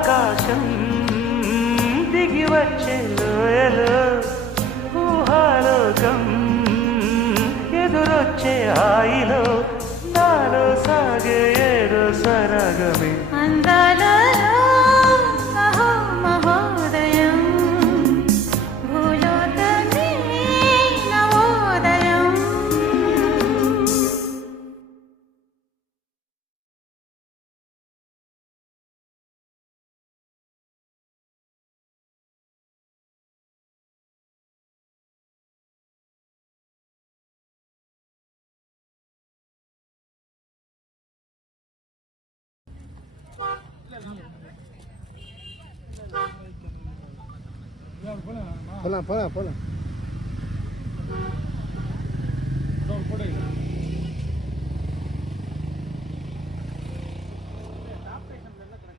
ఆకాశం దిగి వచ్చే లోయలో ఊహాలోకం ఎదురొచ్చే హాయిలో నాలో సాగే ఏదో సరగమే అందాలలో మహో మహోదయం భూలోకమే నవోదయం Pola.